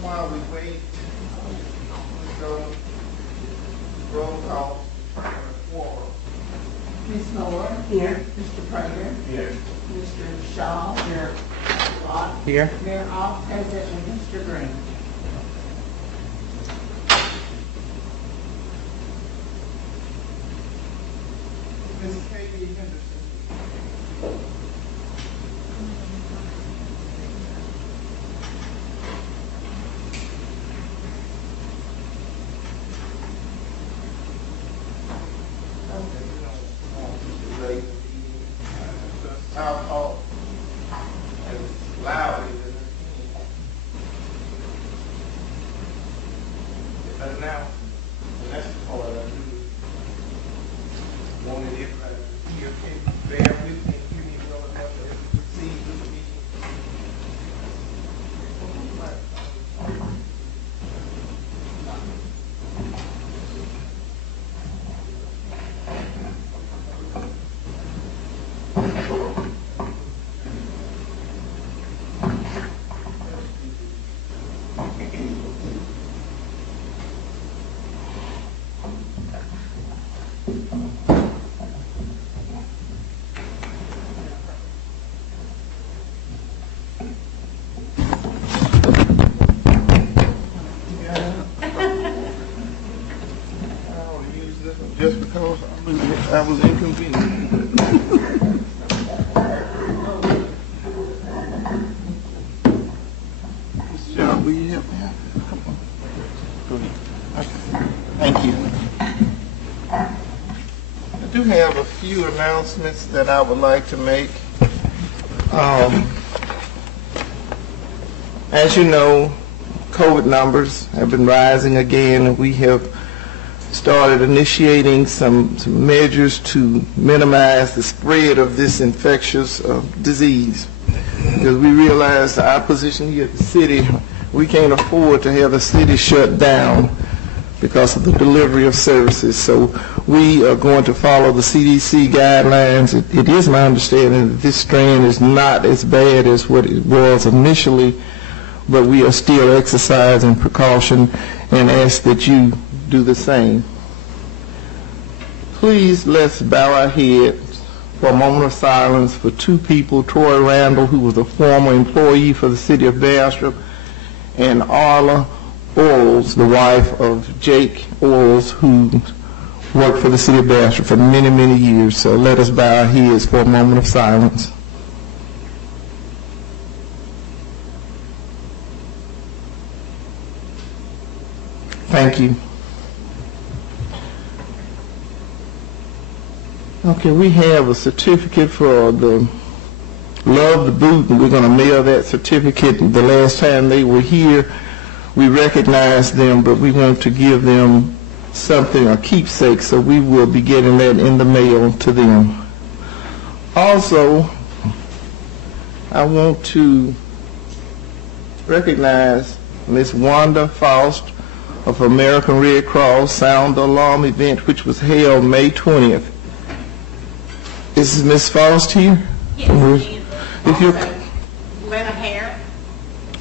While we wait, so roll call on the floor. Ms. Moore? Here. Mr. Prater? Here. Mr. Shaw? Here. Mr. Lott? Here. Mayor all present and Mr. Green. Ms. Katie Henderson. Town hall as loudly as announced. And that's the part I really wanted everybody to hear. Can you bear with me and hear me well enough as we proceed with the meeting? Just because I was inconvenienced. Shall we help me out? Come on. Go ahead. Okay. Thank you. I do have a few announcements that I would like to make. As you know, COVID numbers have been rising again, and we have started initiating some measures to minimize the spread of this infectious disease. Because we realize our position here at the city, we can't afford to have the city shut down because of the delivery of services. So we are going to follow the CDC guidelines. It is my understanding that this strain is not as bad as what it was initially, but we are still exercising precaution and ask that you do the same. Please, let's bow our heads for a moment of silence for two people, Troy Randall, who was a former employee for the city of Bastrop, and Arla Orles, the wife of Jake Orles, who worked for the city of Bastrop for many, many years. So let us bow our heads for a moment of silence. Thank you. Okay, we have a certificate for the Love the Boot, and we're going to mail that certificate. The last time they were here, we recognized them, but we want to give them something, a keepsake, so we will be getting that in the mail to them. Also, I want to recognize Miss Wanda Faust of American Red Cross Sound the Alarm event, which was held May 20th. Is Miss Faust here? Yes, if you Lena Hare.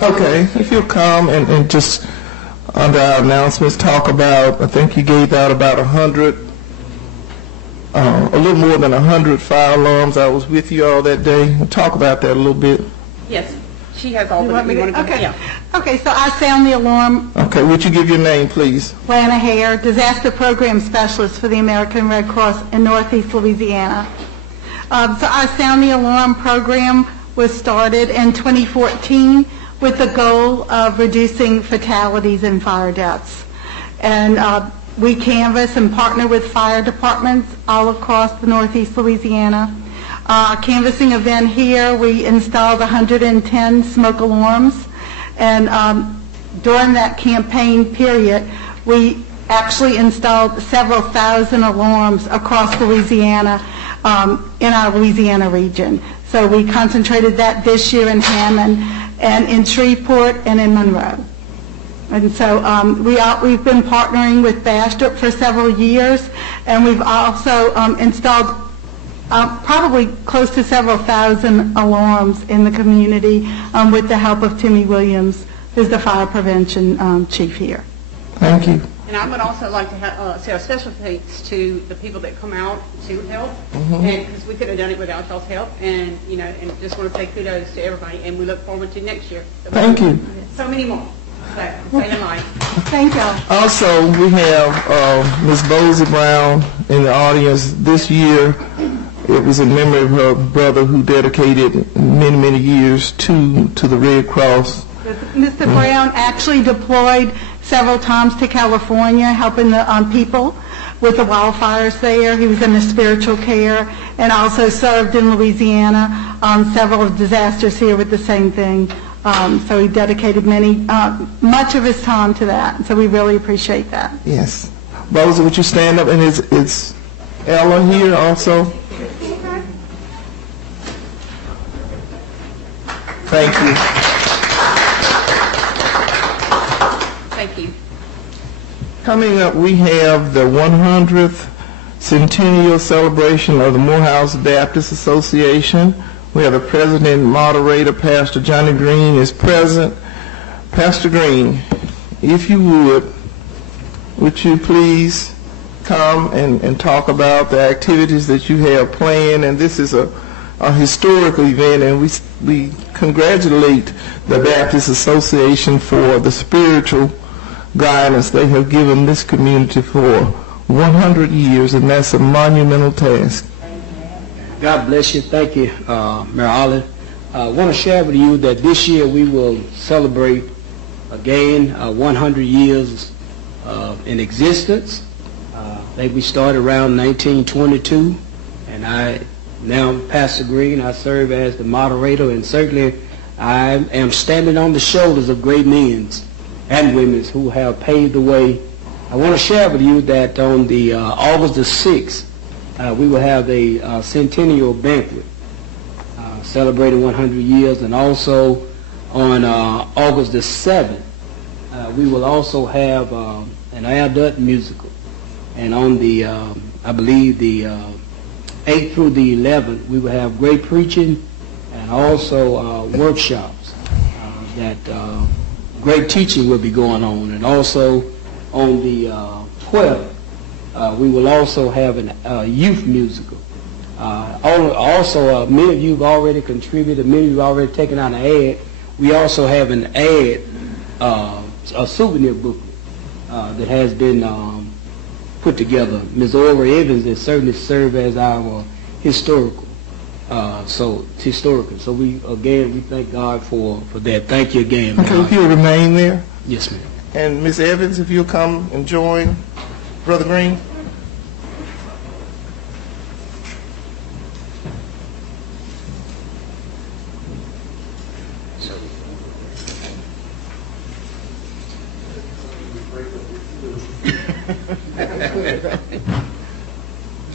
Okay, if you'll come and just under our announcements talk about, I think you gave out about 100, a little more than 100 fire alarms. I was with you all that day. Talk about that a little bit. Yes, she has all the. Okay. Yeah. Okay, so I sound the alarm. Okay, would you give your name, please? Lana Hare, Disaster Program Specialist for the American Red Cross in Northeast Louisiana. So our Sound the Alarm program was started in 2014 with the goal of reducing fatalities and fire deaths. And we canvass and partner with fire departments all across the Northeast Louisiana. Our canvassing event here, we installed 110 smoke alarms. And during that campaign period, we actually installed several thousand alarms across Louisiana in our Louisiana region. So we concentrated that this year in Hammond and in Shreveport and in Monroe. And so we've been partnering with Bastrop for several years, and we've also installed probably close to several thousand alarms in the community with the help of Timmy Williams is the fire prevention chief here. Thank you. And I would also like to say a special thanks to the people that come out to help, and because we couldn't have done it without y'all's help, and and just want to say kudos to everybody, and we look forward to next year. Thank you. So many more. So, say them right. Thank y'all. Also, we have Ms. Bosie Brown in the audience. This year, it was in memory of her brother who dedicated many, many years to the Red Cross. Mr. Brown actually deployed several times to California, helping the people with the wildfires there. He was in the spiritual care and also served in Louisiana on several disasters here with the same thing. So he dedicated much of his time to that. So we really appreciate that. Yes. Bosie, would you stand up? And it's Ella here also. Thank you. Thank you. Coming up, we have the 100th centennial celebration of the Morehouse Baptist Association. We have the president and moderator, Pastor Johnny Green, is present. Pastor Green, if you would you please come and talk about the activities that you have planned? And this is a historical event, and we congratulate the Baptist Association for the spiritual guidance they have given this community for 100 years, and that's a monumental task. God bless you. Thank you, Mayor Olive. I want to share with you that this year we will celebrate again 100 years in existence. I think we started around 1922, and I now Pastor Green. I serve as the moderator, and certainly I am standing on the shoulders of great men and women who have paved the way. I want to share with you that on the August the 6th, we will have a centennial banquet celebrating 100 years, and also on August the 7th, we will also have an adult musical, and on the, I believe the 8th through the 11th, we will have great preaching and also workshops that great teaching will be going on. And also on the 12th, we will also have a youth musical. Also, many of you have already contributed, many of you have already taken out an ad. We also have an ad, a souvenir booklet that has been put together. Ms. Ora Evans has certainly served as our historical. So we thank God for that. Thank you again. Okay, if you'll remain there. Yes, ma'am. And Ms. Evans, if you'll come and join Brother Green.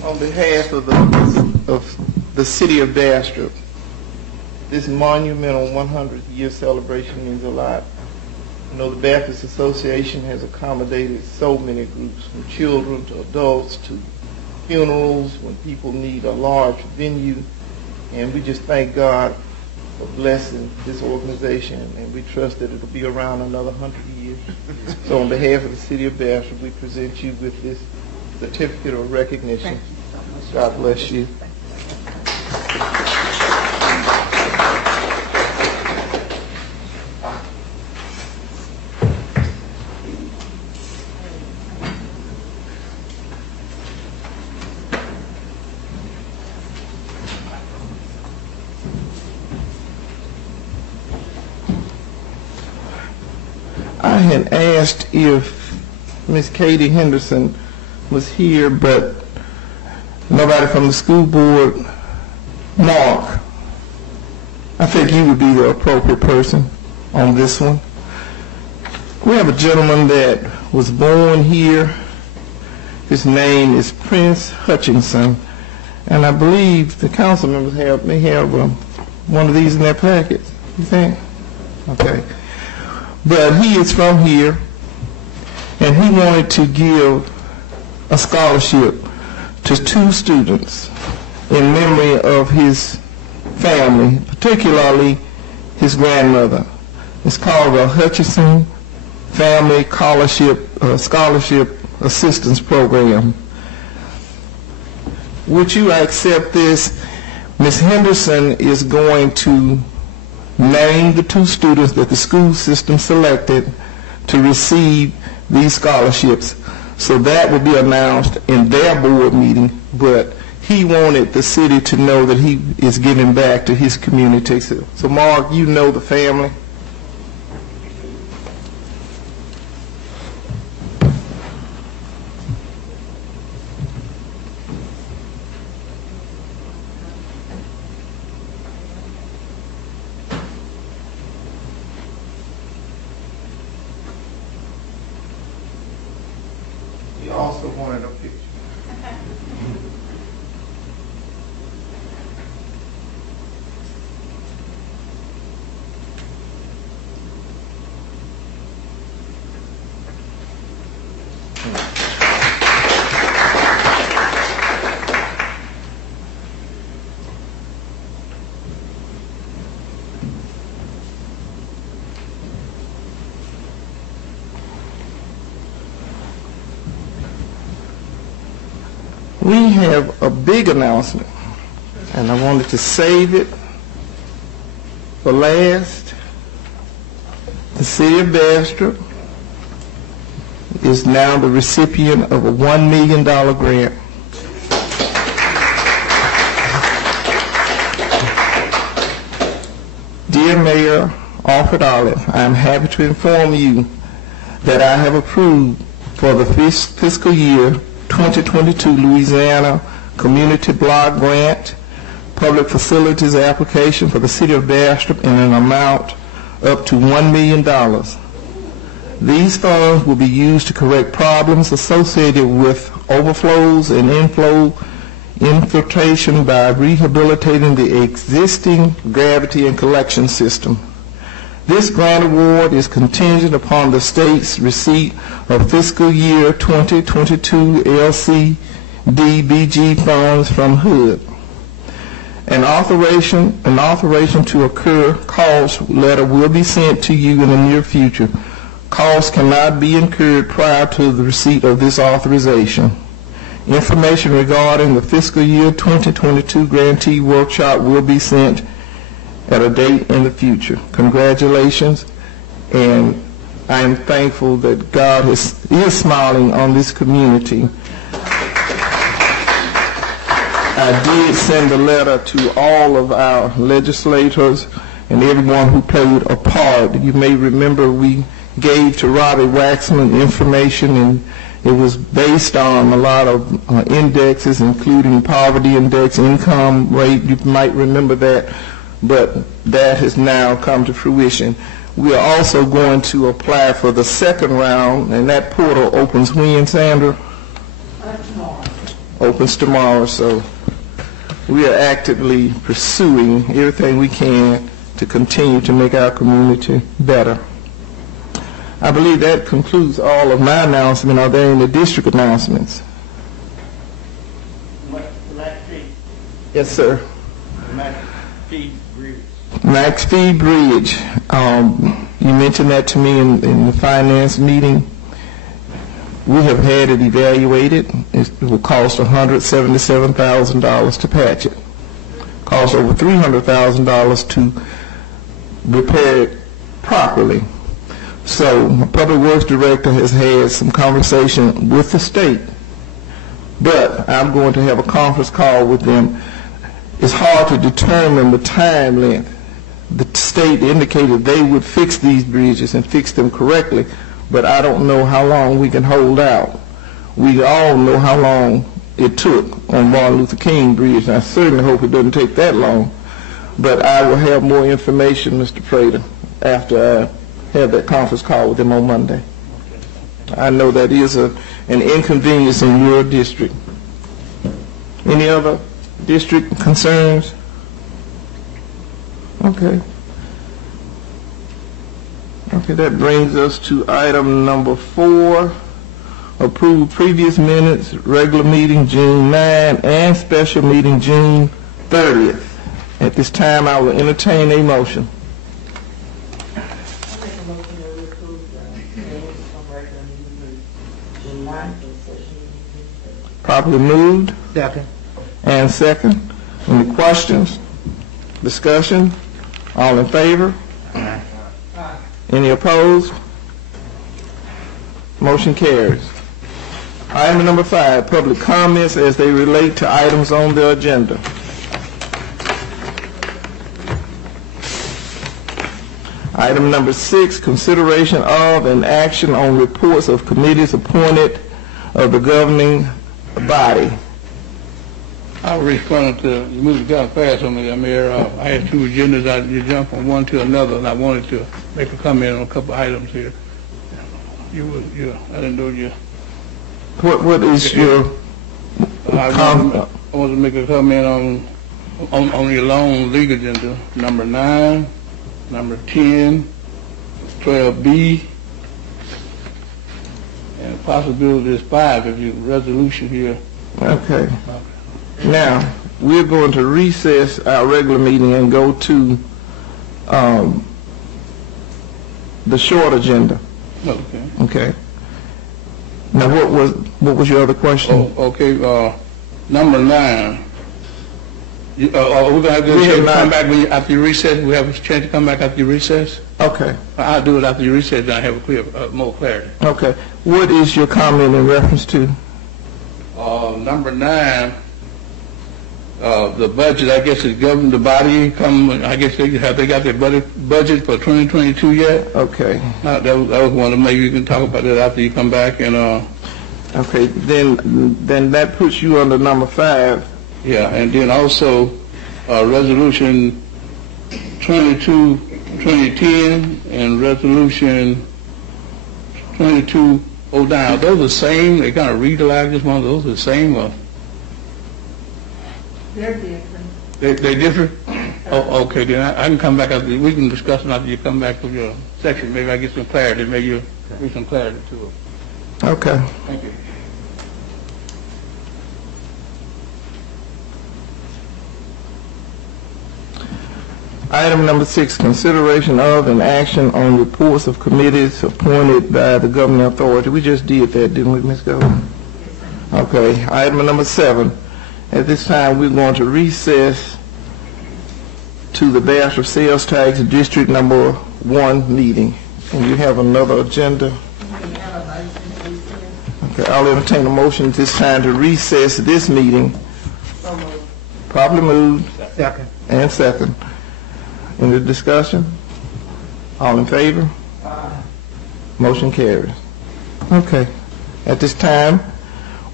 On behalf of the city of Bastrop, this monumental 100-year celebration means a lot. You know, the Baptist Association has accommodated so many groups, from children to adults to funerals, when people need a large venue, and we just thank God for blessing this organization, and we trust that it'll be around another 100 years. So on behalf of the city of Bastrop, we present you with this certificate of recognition. God bless you. I had asked if Miss Katie Henderson was here, but nobody from the school board. Mark, I think you would be the appropriate person on this one. We have a gentleman that was born here. His name is Prince Hutchinson, and I believe the council members may have one of these in their packets. You think? Okay. But he is from here, and he wanted to give a scholarship to 2 students in memory of his family, particularly his grandmother. It's called the Hutchinson Family Scholarship Assistance Program. Would you accept this? Ms. Henderson is going to name the 2 students that the school system selected to receive these scholarships. So that will be announced in their board meeting, but he wanted the city to know that he is giving back to his community. So Mark, you know the family. He also wanted a picture. We have a big announcement, and I wanted to save it for last. The city of Bastrop is now the recipient of a $1 million grant. Dear Mayor Alfred Olive, I am happy to inform you that I have approved for the fiscal year 2022 Louisiana Community Block Grant Public Facilities application for the City of Bastrop in an amount up to $1 million. These funds will be used to correct problems associated with overflows and infiltration by rehabilitating the existing gravity and collection system. This grant award is contingent upon the state's receipt of fiscal year 2022 LCDBG funds from HUD. An authorization to occur cost letter will be sent to you in the near future. Costs cannot be incurred prior to the receipt of this authorization. Information regarding the fiscal year 2022 grantee workshop will be sent at a date in the future. Congratulations, and I am thankful that God is smiling on this community. I did send a letter to all of our legislators and everyone who played a part. You may remember we gave to Robbie Waxman information, and it was based on a lot of indexes, including poverty index, income rate. You might remember that. But that has now come to fruition. We are also going to apply for the second round, and that portal opens when, Sandra? Tomorrow. Opens tomorrow, so we are actively pursuing everything we can to continue to make our community better. I believe that concludes all of my announcements. Are there any district announcements? Yes, sir. Max Fee Bridge. You mentioned that to me in the finance meeting. We have had it evaluated. It will cost $177,000 to patch it. Cost over $300,000 to repair it properly. So my public works director has had some conversation with the state, but I'm going to have a conference call with them. It's hard to determine the time length. The state indicated they would fix these bridges and fix them correctly, but I don't know how long we can hold out. We all know how long it took on Martin Luther King Bridge, and I certainly hope it doesn't take that long. But I will have more information, Mr. Prater, after I have that conference call with them on Monday. I know that is an inconvenience in your district. Any other district concerns? Okay. Okay, that brings us to item number 4. Approve previous minutes, regular meeting June 9 and special meeting June 30th. At this time, I will entertain a motion. a motion to approve the minutes from regular meeting June 9th and session meeting. Properly moved Second. and second. Any questions? Discussion? All in favor? Any opposed? Motion carries. Item number 5, public comments as they relate to items on the agenda. Item number 6, consideration of and action on reports of committees appointed of the governing body. I responded to, you moved kind of fast on me there, Mayor. I had two agendas. You jumped from one to another, and I wanted to make a comment on a couple items here. I didn't know you. What is your I want to make a comment on your long legal agenda, number 9, number 10, 12B, and possibility is 5 if you resolution here. Okay. Now, we're going to recess our regular meeting and go to the short agenda. Okay. Okay. Now, what was your other question? Oh, okay. Number 9. We're going to have We have to come nine. back after you recess. We have a chance to come back after you recess. Okay. I'll do it after you recess, then I have more clarity. Okay. What is your comment in reference to? Number 9, the budget, I guess, is governing the body. I guess they got their budget for 2022 yet? Okay. That was one of them. Maybe you can talk about that after you come back. And Okay. Then that puts you under number 5. yeah, and then also resolution 22, 2010, and resolution 2209. Are those the same? They kind of read alike this one. Those are the same? Or They're different. They differ? Oh, okay, then I can come back after, we can discuss them after you come back with your section. Maybe I get some clarity, maybe you'll bring some clarity to it. Okay. Thank you. Item number 6, consideration of and action on reports of committees appointed by the governing authority. We just did that, didn't we, Ms. Golden? Okay. Item number 7. At this time, we're going to recess to the Bastrop Sales Tax District Number 1 meeting. And you have another agenda. Okay, I'll entertain a motion at this time to recess this meeting. Properly moved. Second. And second. Any discussion? All in favor? Motion carries. Okay. At this time,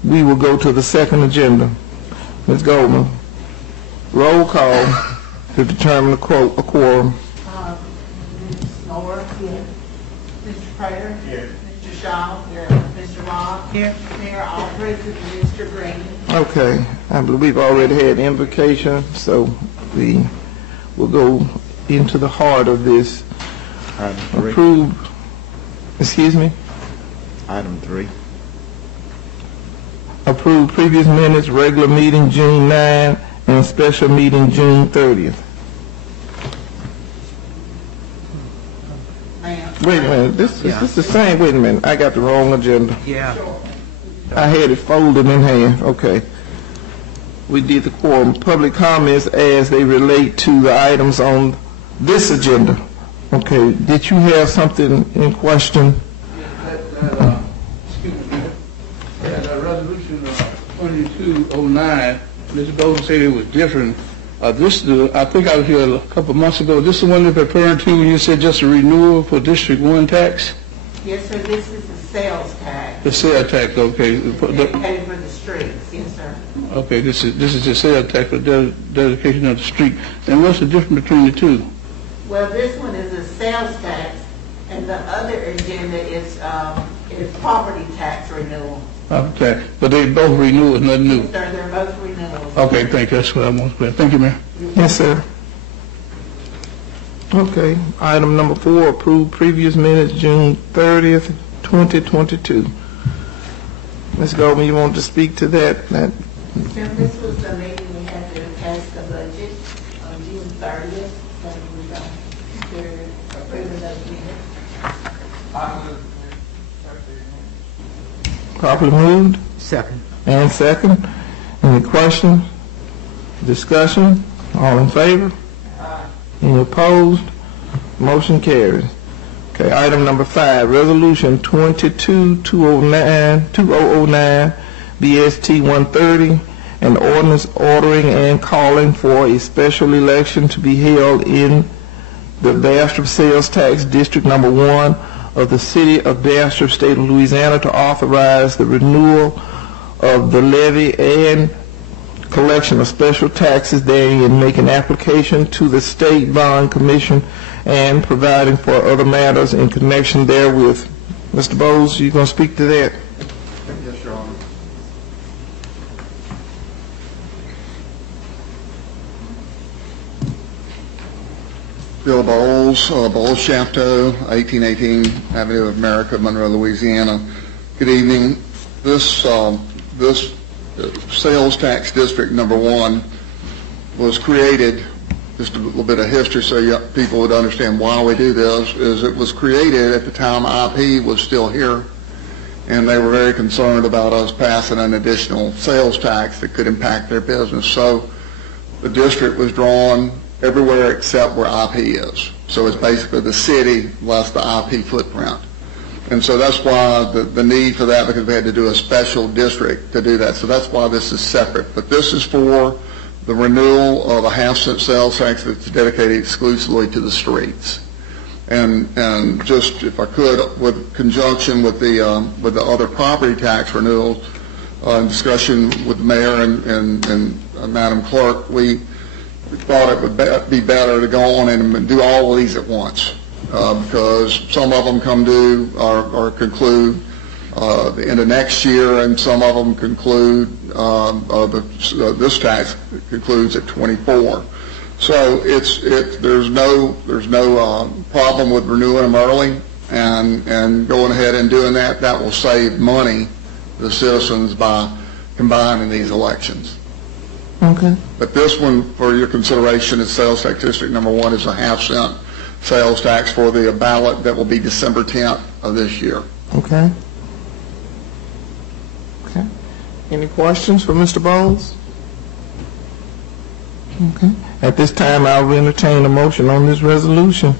we will go to the second agenda. Ms. Goldman, roll call to determine a quorum. Ms. Moore? Here. Mr. Prater? Here. Mr. Shaw? Here. Mr. Robb? Here. Mayor Alfred and Mr. Green? Okay. I believe we've already had invocation, so we will go into the heart of this. Item 3. Approve. Excuse me? Item 3. Approve previous minutes, regular meeting June 9 and special meeting June 30th. Ma'am? Wait a minute, this is the same, wait a minute, I got the wrong agenda. Yeah. I had it folded in half, okay. We did the quorum, public comments as they relate to the items on this agenda. Okay, did you have something in question? Excuse me, that resolution 2209, Mr. Golden said it was different. I think I was here a couple of months ago. This is the one you're referring to when you said just a renewal for District 1 tax? Yes, sir, this is the sales tax. The sales tax, okay. They pay for the streets, yes, sir. Okay, this is the sales tax for dedication of the street. And what's the difference between the two? Well, this one is a sales tax, and the other agenda is property tax renewal. Okay, but they both renew, it's nothing new. Sir, they're both renewals. Okay, thank you, that's what I want to clear. Thank you, Mayor. Yes, sir. Okay, item number 4, approve previous minutes June 30th, 2022. Ms. Goldman, you want to speak to that? Sir, this was the meeting we had to pass the budget on June 30th, so we consider approving those minutes. Properly moved Second. and second. Any questions? Discussion? All in favor? Any opposed? Motion carries. Okay, item number 5, Resolution 2009 BST 130, an ordinance ordering and calling for a special election to be held in the Bastrop Sales Tax District Number 1 of the City of Bastrop, State of Louisiana, to authorize the renewal of the levy and collection of special taxes therein, and make an application to the State Bond Commission and providing for other matters in connection therewith. Mr. Bowles, you going to speak to that? Yes, Your Honor. Bill Bowles, Bowles Chateau, 1818 Avenue of America, Monroe, Louisiana. Good evening. This Sales Tax District Number 1 was created, just a little bit of history so people would understand why we do this, is it was created at the time IP was still here, and they were very concerned about us passing an additional sales tax that could impact their business. So the district was drawn everywhere except where IP is. So it's basically the city less the IP footprint. And so that's why the need for that, because we had to do a special district to do that. So that's why this is separate. But this is for the renewal of a half-cent sales tax that's dedicated exclusively to the streets. And just, if I could, with conjunction with the other property tax renewals, in discussion with the mayor and Madam Clerk, we thought it would be better to go on and do all of these at once. Because some of them come due or conclude the end of next year, and some of them conclude, this tax concludes at 24. So there's no problem with renewing them early and going ahead and doing that. That will save money to the citizens by combining these elections. Okay. But this one, for your consideration, is Sales Tax District Number 1 is a half-cent sales tax for the ballot that will be December 10th of this year. Okay. Okay. Any questions for Mr. Bowles? Okay. At this time, I will entertain a motion on this resolution.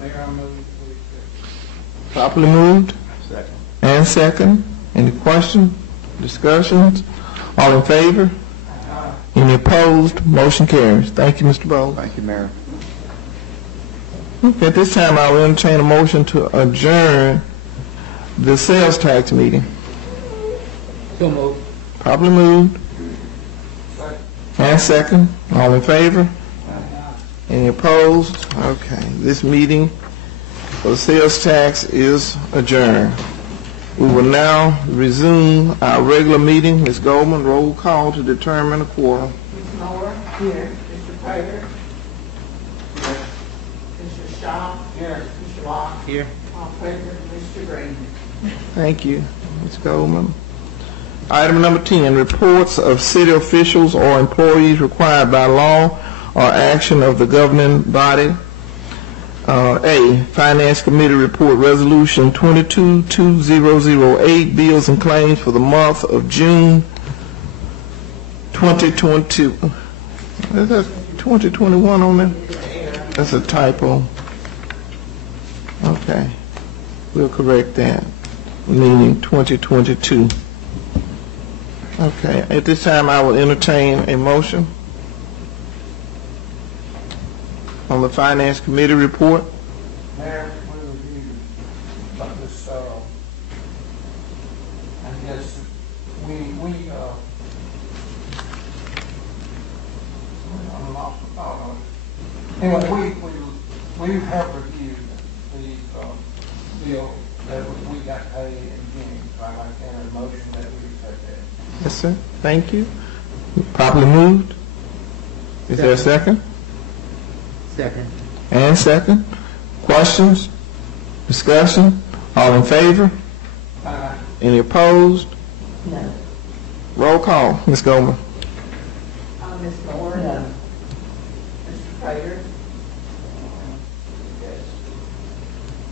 Mayor, I move to accept. Properly moved Second. and second. Any questions, discussions? All in favor? Any opposed? Motion carries. Thank you, Mr. Bowles. Thank you, Mayor. Okay, at this time, I will entertain a motion to adjourn the sales tax meeting. So moved. Properly moved. And second. All in favor? Any opposed? Okay, this meeting for the sales tax is adjourned. We will now resume our regular meeting. Ms. Goldman, roll call to determine a quorum. Ms. Moore? Here. Mr. Prater? Mr. Shaw? Here. Mr. Locke? Here. All present. Mr. Green? Thank you, Ms. Goldman. Item number 10, reports of city officials or employees required by law or action of the governing body. A, Finance Committee Report Resolution 22-2008, bills and claims for the month of June 2022. Is that 2021 on there? That's a typo. Okay. We'll correct that, meaning 2022. Okay. At this time, I will entertain a motion on the Finance Committee report. Mayor, we reviewed this, I guess, I'm lost my thought on it. Anyway, we have reviewed the bill that we got paid in June. I'd like to enter a motion that we accept that. Yes, sir. Thank you. Properly moved. Is there a second? Second. And second. Questions? Discussion? All in favor? Any opposed? No. Roll call, Ms. Goldman. Ms. Moore? No. Mr. Prater? Yes.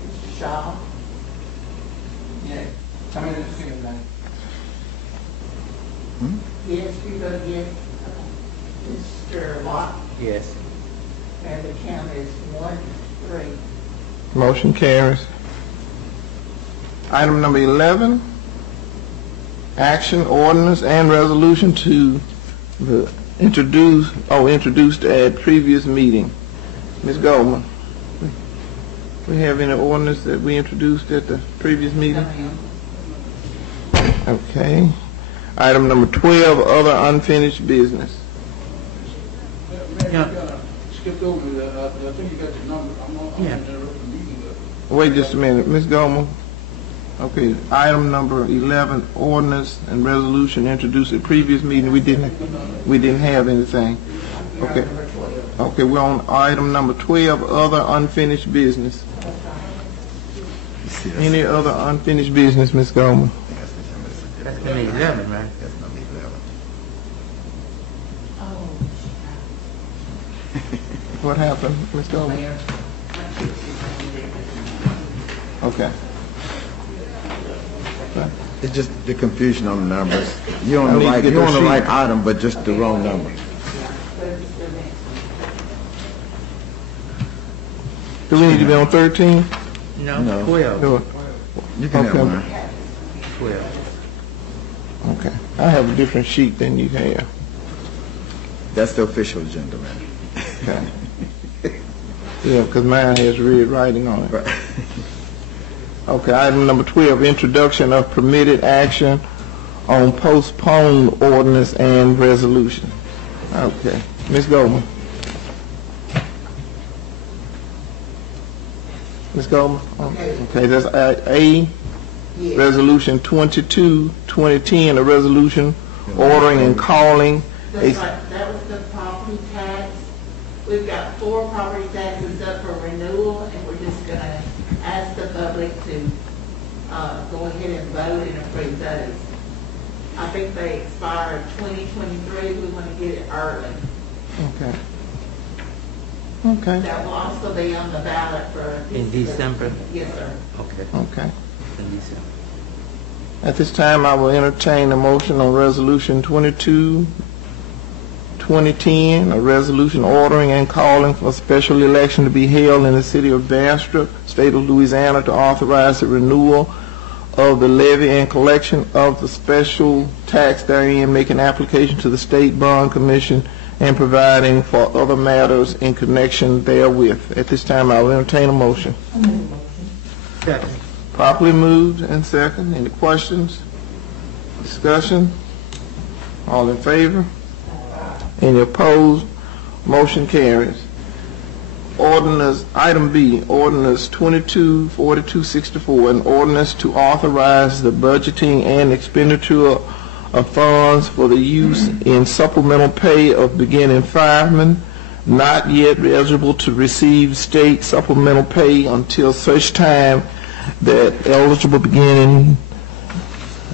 Mr. Shaw? Yes. I mean, excuse me. Yes, you vote yes. Mr. Locke, Yes. and the count is 1-3. Motion carries. Item number 11, action, ordinance, and resolution to introduced at previous meeting. Ms. Goldman, we have any ordinance that we introduced at the previous meeting? Okay. Item number 12, other unfinished business. Man, you kinda skipped over that. I think you got the number. I'm not interrupting the meeting, but Wait just a minute, Ms. Goldman. Okay, item number 11, ordinance and resolution introduced at previous meeting. We didn't have anything. Okay. Okay, we're on item number 12, other unfinished business. Any other unfinished business, Ms. Goldman? That's number 11, right? That's number 11. What happened, Ms. Goldman? Mayor, Okay. It's just the confusion on the numbers. You're on I the need to right, get you're the on the sheet. right item, but just the wrong number. Do we need to be on 13? No. 12. You can have Okay. one. 12. Okay. I have a different sheet than you have. That's the official agenda, man. Okay. Yeah, because mine has red writing on it. Right. Okay, item number 12, introduction of permitted action on postponed ordinance and resolution. Okay. Ms. Goldman. Ms. Goldman? Okay, that's A, yes. Resolution 22, 2010, a resolution ordering and calling That's right, that was the property tax. We've got 4 property taxes up for renewal, and we're just gonna ask the public to, go ahead and vote and approve those. I think they expire 2023, we wanna get it early. Okay. Okay. That will also be on the ballot for. In December? Yes, sir. Okay. Okay. In December. At this time, I will entertain a motion on Resolution 22, 2010, a resolution ordering and calling for a special election to be held in the city of Bastrop, state of Louisiana, to authorize the renewal of the levy and collection of the special tax therein, making application to the State Bond Commission, and providing for other matters in connection therewith. At this time, I will entertain a motion. Second. Properly moved and second. Any questions? Discussion? All in favor? Any opposed? Motion carries. Ordinance, item B, ordinance 224264, an ordinance to authorize the budgeting and expenditure of funds for the use in supplemental pay of beginning firemen not yet eligible to receive state supplemental pay until such time that eligible beginning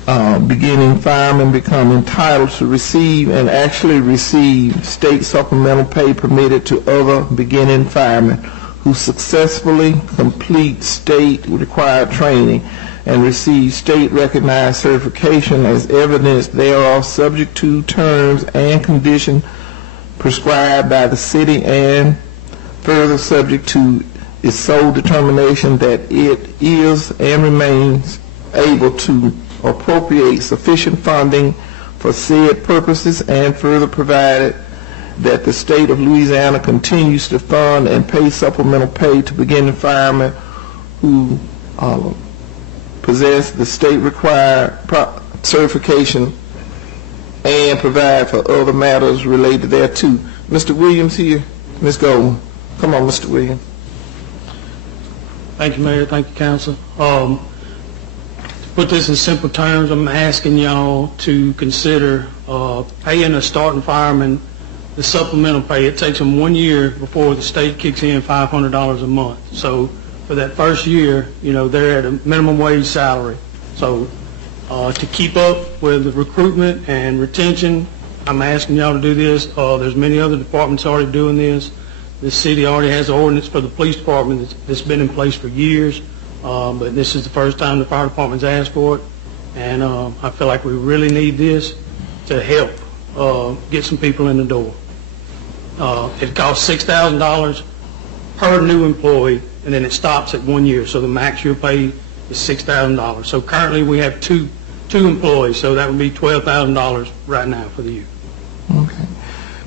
firemen become entitled to receive and actually receive state supplemental pay permitted to other beginning firemen who successfully complete state required training and receive state recognized certification as evidence thereof, subject to terms and conditions prescribed by the city, and further subject to its sole determination that it is and remains able to appropriate sufficient funding for said purposes, and further provided that the state of Louisiana continues to fund and pay supplemental pay to beginning firemen who possess the state required certification, and provide for other matters related thereto. Mr. Williams here. Ms. Goldman. Come on, Mr. Williams. Thank you, Mayor. Thank you, Council. To put this in simple terms, I'm asking y'all to consider paying a starting fireman the supplemental pay. It takes them 1 year before the state kicks in $500 a month. So for that first year, they're at a minimum wage salary. So to keep up with the recruitment and retention, I'm asking y'all to do this. There's many other departments already doing this. The city already has an ordinance for the police department that's been in place for years. but this is the first time the fire department's asked for it, and I feel like we really need this to help get some people in the door. It costs $6,000 per new employee, and then it stops at 1 year, so the max you'll pay is $6,000. So currently we have two employees, so that would be $12,000 right now for the year. Okay.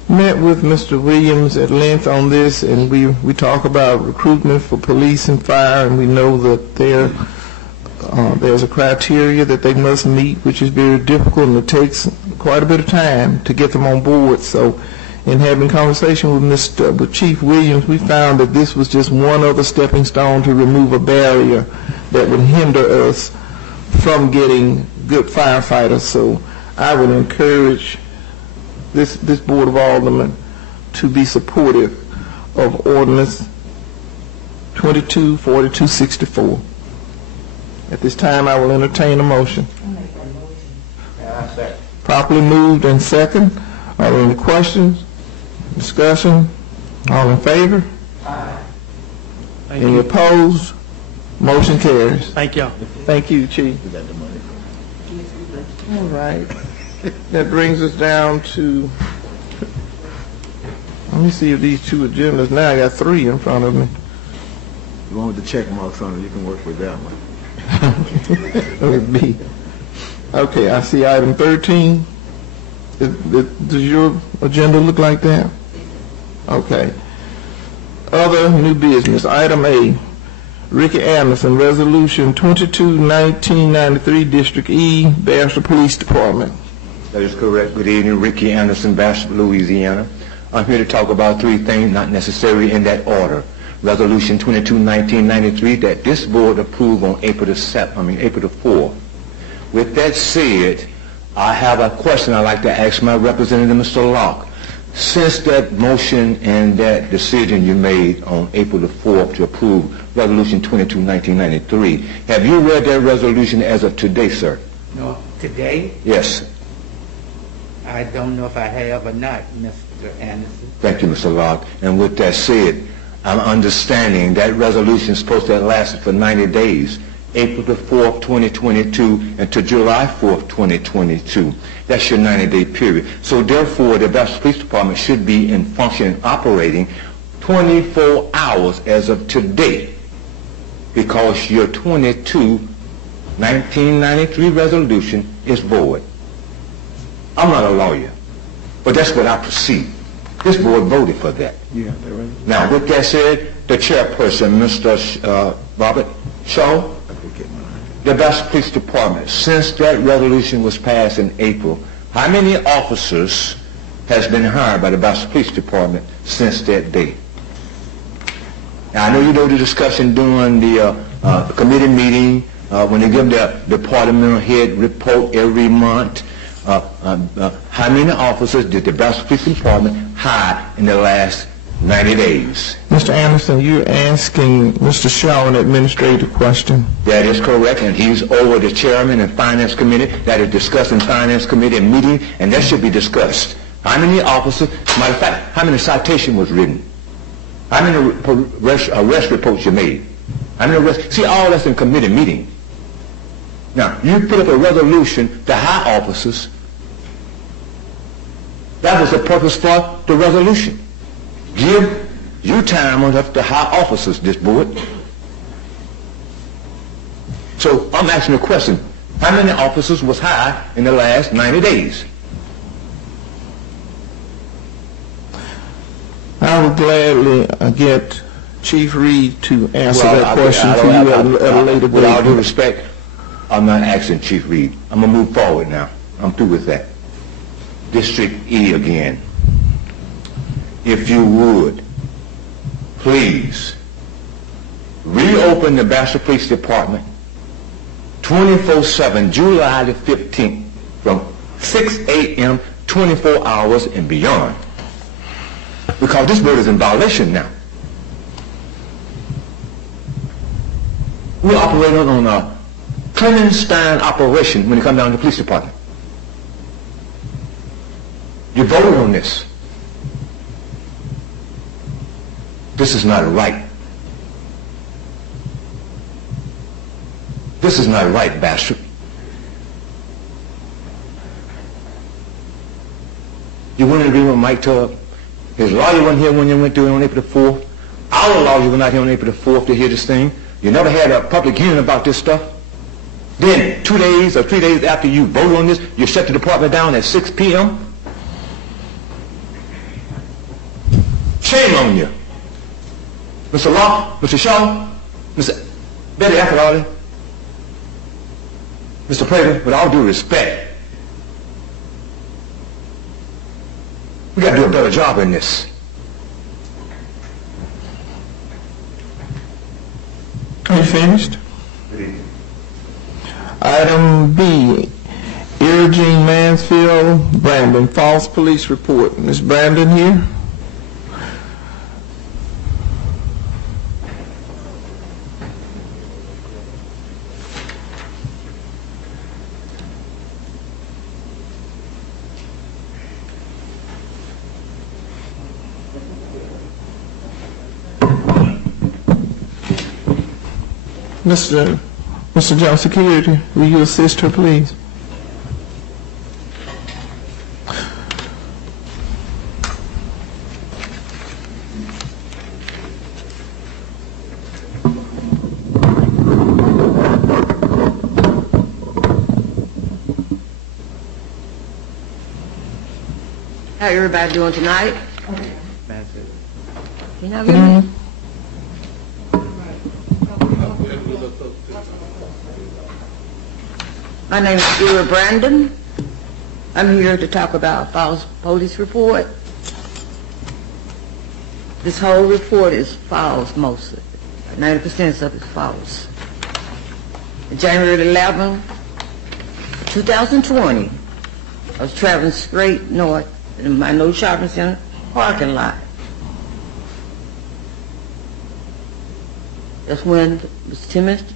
Met with Mr. Williams at length on this, and we talk about recruitment for police and fire, and we know that there's a criteria that they must meet, which is very difficult, and it takes quite a bit of time to get them on board. So in having conversation with Chief Williams, we found that this was just one other stepping stone to remove a barrier that would hinder us from getting good firefighters. So I would encourage this Board of Aldermen to be supportive of Ordinance 224264. At this time, I will entertain a motion. Properly moved and second. Are there any questions? Discussion? All in favor? Any opposed? Motion carries. Thank y'all. Thank you, Chief. All right. That brings us down to, let me see if these two agendas, now I got three in front of me. The one with the check marks on it, you can work with that one. B. Okay, I see item 13. Does your agenda look like that? Okay. Other new business. Item A, Ricky Anderson, Resolution 22-1993, District E, Bastrop Police Department. That is correct. Good evening, Ricky Anderson, Bastrop, Louisiana. I'm here to talk about three things, not necessarily in that order. Resolution 22-1993 that this board approved on April the 4th. With that said, I have a question I'd like to ask my representative, Mr. Locke. Since that motion and that decision you made on April the 4th to approve Resolution 22-1993, have you read that resolution as of today, sir? No, today? Yes. I don't know if I have or not, Mr. Anderson. Thank you, Mr. Locke. And with that said, I'm understanding that resolution is supposed to have lasted for 90 days, April the 4th, 2022, and to July 4th, 2022. That's your 90-day period. So therefore, the Bastrop Police Department should be in function and operating 24 hours as of today, because your 22-1993 resolution is void. I'm not a lawyer, but that's what I perceive. This board voted for that. You have that right? Now, with that said, the chairperson, Mr. Robert Shaw, the Bastrop Police Department, since that resolution was passed in April, how many officers has been hired by the Bastrop Police Department since that day? Now, I know you know the discussion during the committee meeting when they give their departmental head report every month. How many officers did the Bastrop Police Department hire in the last 90 days? Mr. Anderson, you're asking Mr. Shaw an administrative question. That is correct, and he's over the chairman and finance committee. That is discussed in finance committee meeting, and that should be discussed. How many officers, matter of fact, how many citations was written? How many arrest reports you made? How many arrests? See, all that's in committee meeting. Now, you put up a resolution to hire officers. That was the purpose for the resolution. Give you time enough to hire officers, this board. So I'm asking a question. How many officers was hired in the last 90 days? I would gladly get Chief Reed to answer that question for you at a later date. With all due respect, I'm not asking Chief Reed. I'm going to move forward now. I'm through with that. District E again. If you would, please reopen the Bastrop Police Department 24/7, July the 15th, from 6 a.m., 24 hours and beyond. Because this board is in violation now. We're operating on a clandestine operation when it comes down to the police department. You voted on this. This is not right. This is not right, Bastrop. You weren't in agreement with Mike Tubb. His lawyer wasn't here when you went through it on April the 4th. Our lawyer was not here on April the 4th to hear this thing. You never had a public hearing about this stuff. Then 2 days or 3 days after you voted on this, you shut the department down at 6 p.m.? Shame on you. Mr. Locke, Mr. Shaw, Mr. Betty Afterlody, Mr. Prater, with all due respect, we got to do a better job in this. Are you finished? Item B, Eugene Mansfield, Brandon, false police report. Ms. Brandon here? Mr. Jones, security, will you assist her, please? How everybody doing tonight? Can y'all hear me? My name is Stuart Brandon. I'm here to talk about false police report. This whole report is false, mostly. 90% of it is false. January 11, 2020, I was traveling straight north in my no shopping center parking lot. That's when Timothy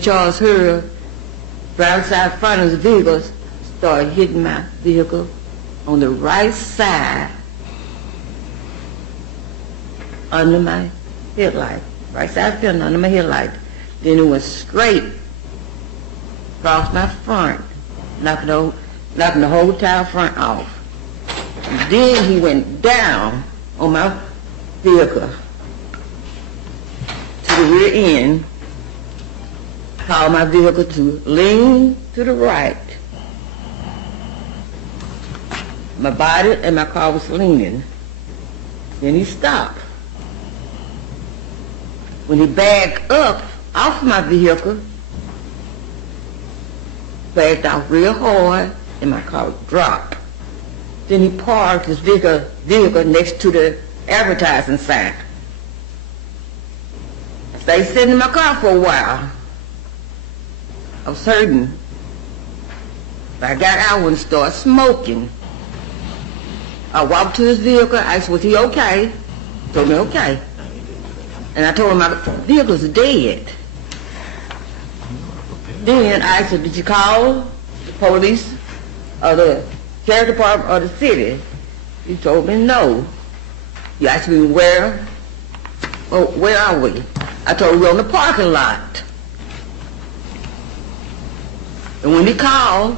Charles Hurd, right outside front of the vehicle, started hitting my vehicle on the right side under my headlight. Right side fender under my headlight. Then it went straight across my front, knocking the whole tire front off. And then he went down on my vehicle to the rear end, caused my vehicle to lean to the right. My body and my car was leaning. Then he stopped. When he backed up off my vehicle, backed off real hard, and my car dropped. Then he parked his vehicle next to the advertising sign. I stayed sitting in my car for a while. I was hurting. I got out and started smoking. I walked to his vehicle. I asked, was he okay? He told me okay. And I told him my vehicle's dead. Then I asked him, did you call the police or the sheriff department or the city? He told me no. He asked me where are we? I told him we're on the parking lot. And when he called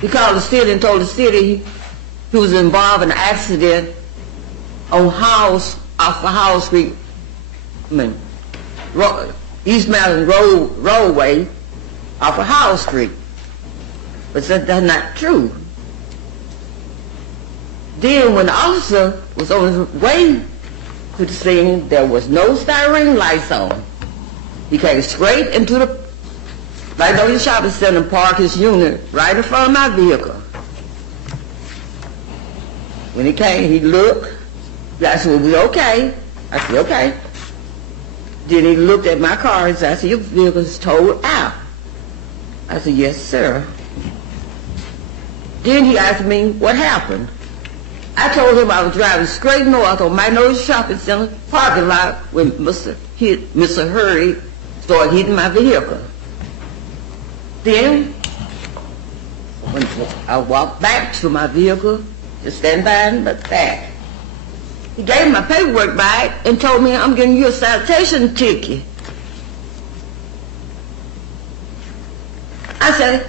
the city and told the city he was involved in an accident on off of Howell Street, East Mountain roadway off of Howell Street. But that's not true. Then when the officer was on his way to the scene, there was no styrene lights on. He came straight into the right over the shopping center and parked his unit right in front of my vehicle. When he came, he looked. I said, well, we okay? I said, okay. Then he looked at my car and said, I said, your vehicle's towed out. I said, yes, sir. Then he asked me what happened. I told him I was driving straight north on my nose shopping center parking lot when Mr. Hurry started hitting my vehicle. Then, when I walked back to my vehicle, just stand by in the back. He gave me my paperwork back and told me I'm getting you a citation ticket. I said,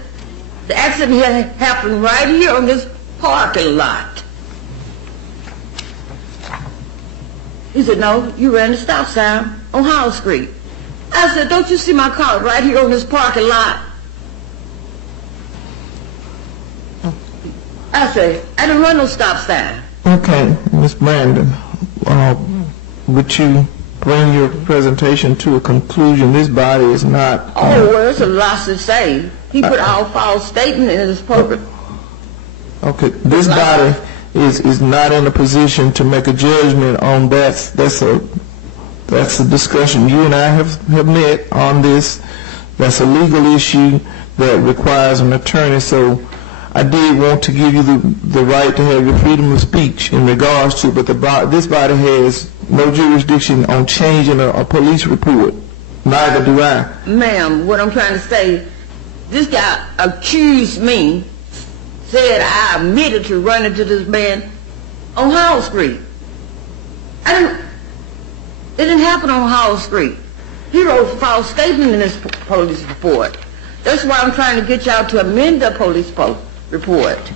the accident here happened right here on this parking lot. He said, no, you ran the stop sign on Howell Street. I said, don't you see my car right here on this parking lot? I said, I didn't run no stop sign. Okay, Ms. Brandon, would you bring your presentation to a conclusion? This body is not... Oh, well, there's a lot to say. He put all false statement in his program. Okay, this body is not in a position to make a judgment on that. That's a discussion. You and I have met on this. That's a legal issue that requires an attorney. So I did want to give you the right to have your freedom of speech in regards to it, but this body has no jurisdiction on changing a police report. Neither do I. Ma'am, what I'm trying to say, this guy accused me, said I admitted to running to this man on Howell Street. It didn't happen on Howell Street. He wrote a false statement in his police report. That's why I'm trying to get y'all to amend the police report.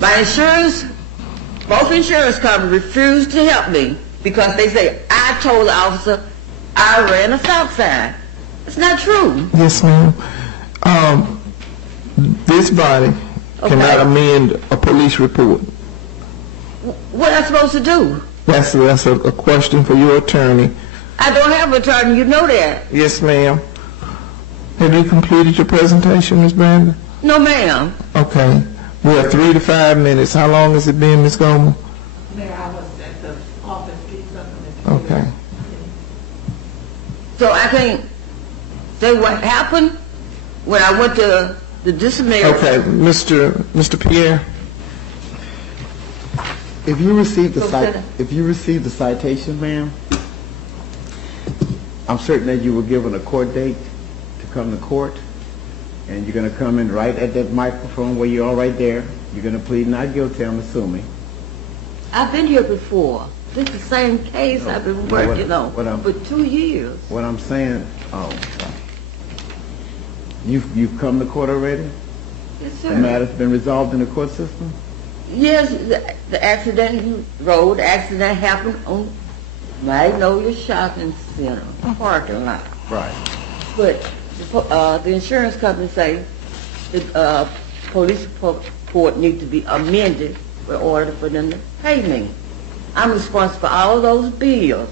My insurance, both insurance companies refused to help me because they say I told the officer I ran a stop sign. It's not true. Yes, ma'am. This body cannot amend a police report. What am I supposed to do? That's a question for your attorney. I don't have an attorney, you know that. Yes, ma'am. Have you completed your presentation, Ms. Brandon? No, ma'am. Okay. We have 3 to 5 minutes. How long has it been, Ms. Goldman? Mayor, I was at the office getting something. Okay. So I can't say what happened when I went to the disciplinary. Okay, Mr. Pierre. If you receive the citation, ma'am, I'm certain that you were given a court date to come to court, and you're going to come in right at that microphone where you are right there. You're going to plead not guilty, I'm assuming. I've been here before. This is the same case I've been working on for 2 years. What I'm saying, you've come to court already? Yes, sir. The matter's been resolved in the court system? Yes, the accident you rode, the accident happened on Magnolia Shopping Center parking lot. Right. But the insurance company say the police report needs to be amended in order for them to pay me. I'm responsible for all those bills.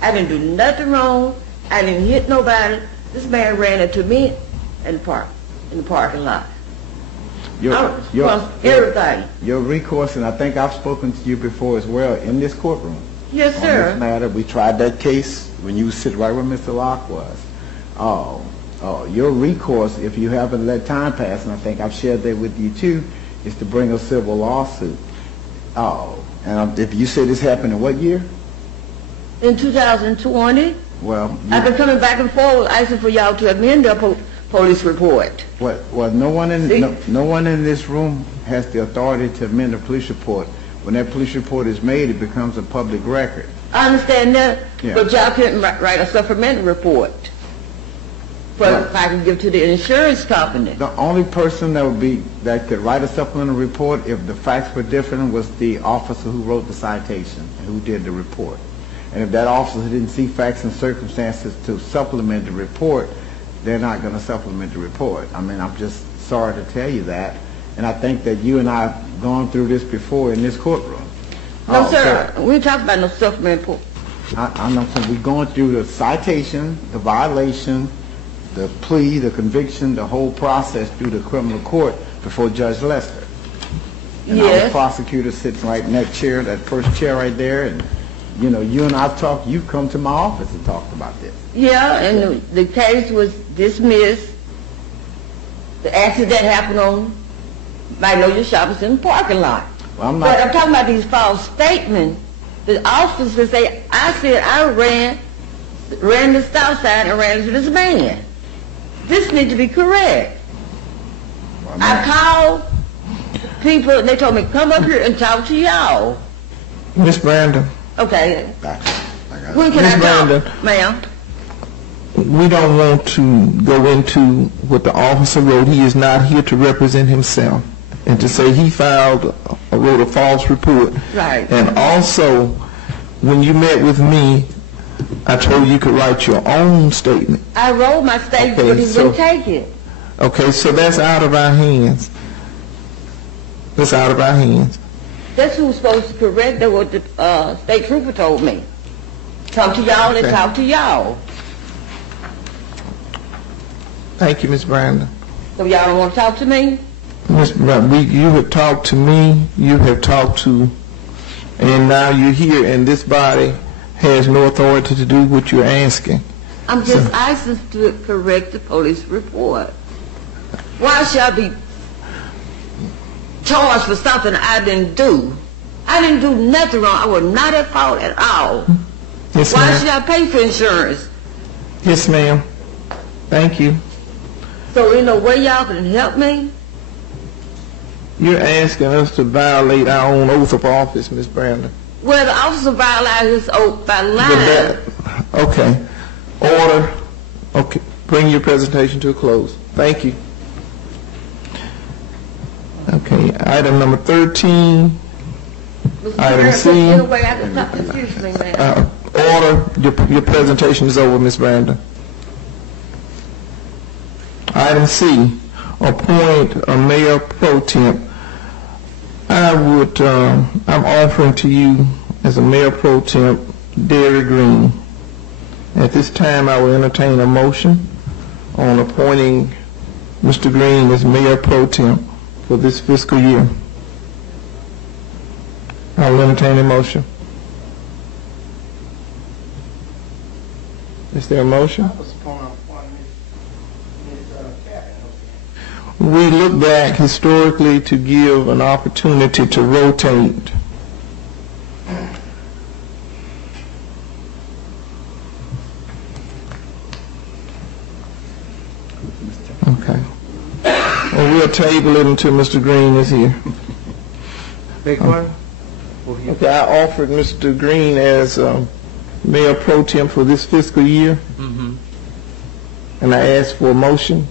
I didn't do nothing wrong. I didn't hit nobody. This man ran into me in the parking lot. Everything. Your recourse, and I think I've spoken to you before as well in this courtroom. Yes, sir. On this matter, we tried that case when you sit right where Mr. Locke was. Your recourse, if you haven't let time pass, and I think I've shared that with you too, is to bring a civil lawsuit. And if you say this happened in what year? In 2020. Well, I've been coming back and forth asking for y'all to amend the police report. Well, no one in this room has the authority to amend a police report. When that police report is made, it becomes a public record. I understand that, Yeah. but y'all couldn't write a supplemental report for if I can give to the insurance company. The only person that could write a supplemental report if the facts were different was the officer who wrote the citation and who did the report. And if that officer didn't see facts and circumstances to supplement the report, they're not going to supplement the report. I mean, I'm just sorry to tell you that. And I think that you and I have gone through this before in this courtroom. No, sir. We ain't talking about no supplemental report. I'm not saying we're going through the citation, the violation, the plea, the conviction, the whole process through the criminal court before Judge Lester. And I was Yes. prosecutor sitting right in that chair, that first chair right there, and you and I've talked. You've come to my office and talked about this. Yeah, and the case was dismissed. The accident happened on Magnolia Shopping Center parking lot. Well, But I'm talking about these false statements. The officers say, I said I ran the stop sign and ran into this man. This needs to be correct. Well, I called people and they told me, come up here and talk to y'all. Ms. Brandon. Okay. I got it. When can Ms. I Brandon. talk, ma'am? we don't want to go into what the officer wrote. He is not here to represent himself and to say he wrote a false report. Right. And also, when you met with me, I told you could write your own statement. I wrote my statement, Okay, but he so- wouldn't take it. Okay, so that's out of our hands. That's out of our hands. That's who's supposed to correct it, what the state trooper told me. Talk to y'all and Okay. talk to y'all. Thank you, Ms. Brandon. So y'all don't want to talk to me? Ms. Brandon, you have talked to me, you have talked to, and now you're here, and this body has no authority to do what you're asking. I'm just asking to correct the police report. Why should I be charged for something I didn't do? I didn't do nothing wrong. I was not at fault at all. Yes, Why ma'am. should I pay for insurance? Yes, ma'am. Thank you. So in no way y'all can help me? You're asking us to violate our own oath of office, Ms. Brandon. Well, the officer violated his oath by lying. Okay. Order. Okay. Bring your presentation to a close. Thank you. Okay. Item number 13. Mr. Item Mayor, C. in a way I can talk. Excuse me, ma'am. Order. Your presentation is over, Ms. Brandon. Item C. Appoint a mayor pro temp. I'm offering to you as a mayor pro temp, Derry Green. At this time, I will entertain a motion on appointing Mr. Green as mayor pro temp for this fiscal year. I will entertain a motion. Is there a motion? We look back historically to give an opportunity to rotate. Okay. Well, we'll table it until Mr. Green is here. Big one? Okay, I offered Mr. Green as mayor pro tem for this fiscal year, Mm-hmm. and I asked for a motion.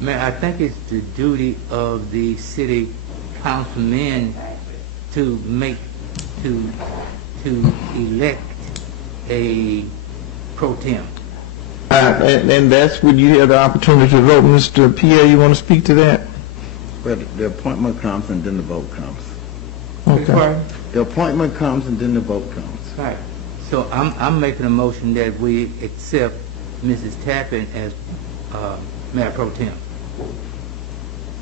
Man, I think it's the duty of the city councilmen to elect a pro tem. And that's when you have the opportunity to vote. Mr. Pierre, you want to speak to that? Well, the appointment comes and then the vote comes. Okay. The appointment comes and then the vote comes. Right. So I'm making a motion that we accept Mrs. Tappan as mayor pro tem.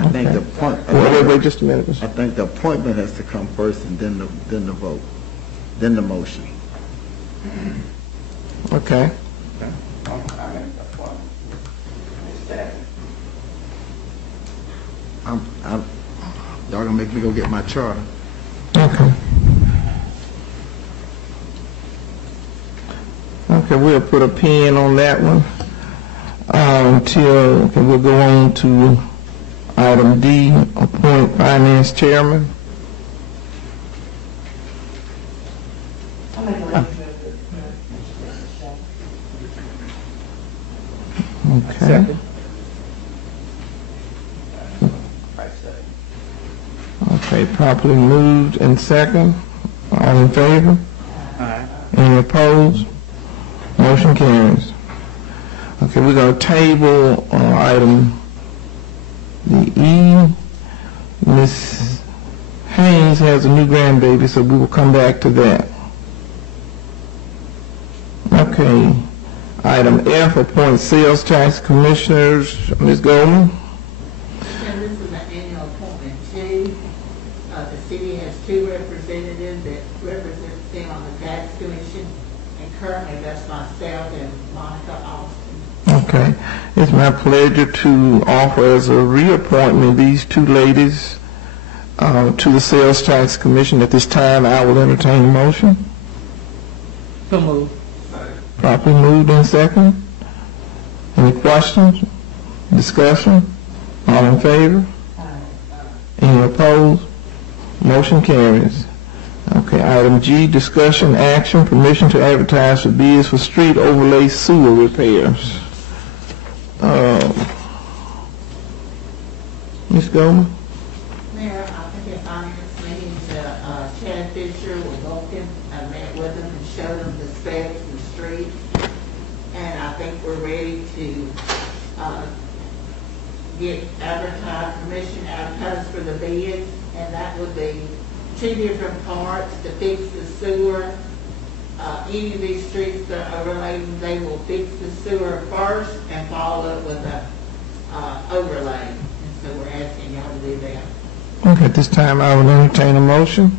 I think Okay. the point. Wait just a minute. I think the appointment has to come first and then the vote, then the motion. Okay. Y'all gonna make me go get my charter. Okay. Okay, we'll put a pin on that one until we'll go on to item D, appoint finance chairman. Okay. Okay, properly moved and second. All in favor? Aye. Any opposed? Motion carries. Okay, we're going to table item the E. Ms. Haynes has a new grandbaby, so we will come back to that. Okay, item F, appoint sales tax commissioners. Ms. Goldman? And this is an annual appointment too. The city has two representatives that represent them on the tax commission, and currently that's myself and Monica Austin. Okay. It's my pleasure to offer as a reappointment these two ladies to the Sales Tax Commission. At this time, I will entertain a motion. So move. Properly moved in second. Any questions? Discussion? All in favor? Any opposed? Motion carries. Okay, item G, discussion, action, permission to advertise for bids for street overlay sewer repairs. Ms. Goldman? Mayor, I think at finance meeting, Chad Fisher was Vulcan, I met with them and showed them the specs and the street. And I think we're ready to get permission advertised for the bids. And that would be 2 different parts to fix the sewer. Any of these streets that are overlaid, they will fix the sewer first and follow it with a overlay. And so we're asking y'all to do that. Okay, at this time I will entertain a motion.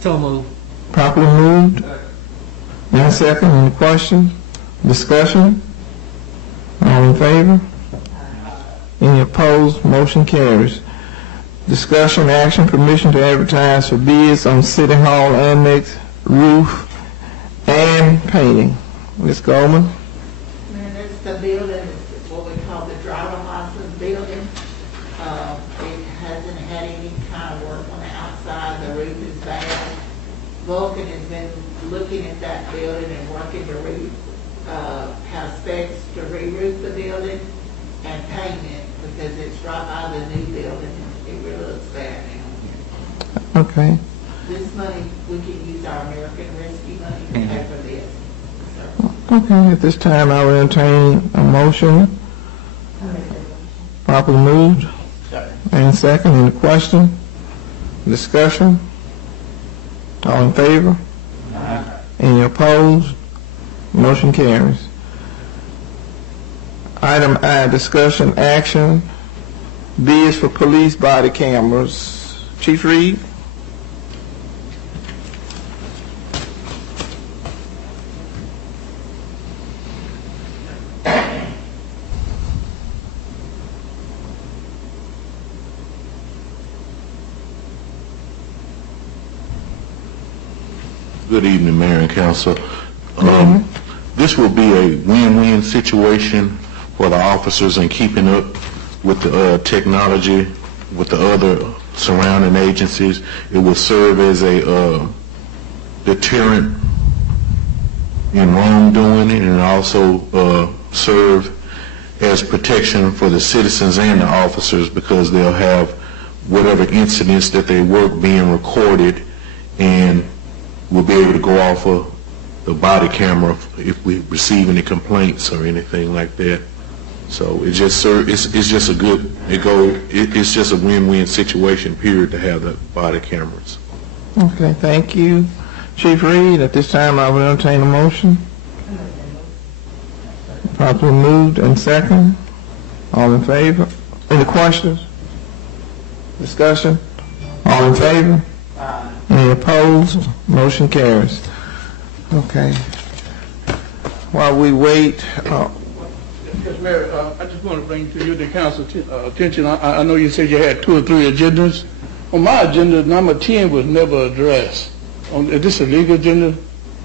So moved. Properly moved. And second, any questions? Discussion? All in favor? Any opposed? Motion carries. Discussion, action, permission to advertise for bids on City Hall Annex roof and painting. Ms. Goldman? And it's the building, it's what we call the driver license building. It hasn't had any kind of work on the outside, the roof is bad. Vulcan has been looking at that building and working to have specs to re-roof the building and paint it because it's right by the new building. It really looks bad now. Okay. This money, we can use our American Rescue money to pay for this. Okay, at this time I will entertain a motion. Properly moved. And second, any question? Discussion? All in favor? Any opposed? Motion carries. Item I, discussion, action, bids for police body cameras. Chief Reed? Good evening, Mayor and Council. This will be a win-win situation for the officers in keeping up with the technology, with the other surrounding agencies. It will serve as a deterrent in wrongdoing, and also serve as protection for the citizens and the officers, because they'll have whatever incidents that they work being recorded, and we'll be able to go off of the body camera if we receive any complaints or anything like that. So it just it's just a good it's just a win-win situation, period, to have the body cameras. Okay, thank you, Chief Reed. At this time, I will entertain a motion. Properly moved and second. All in favor? Any questions? Discussion? All in favor? Any opposed? Motion carries. Okay. While we wait, Yes, Mayor, I just want to bring to you the council attention. I know you said you had 2 or 3 agendas. On my agenda, number 10 was never addressed. Is this a legal agenda?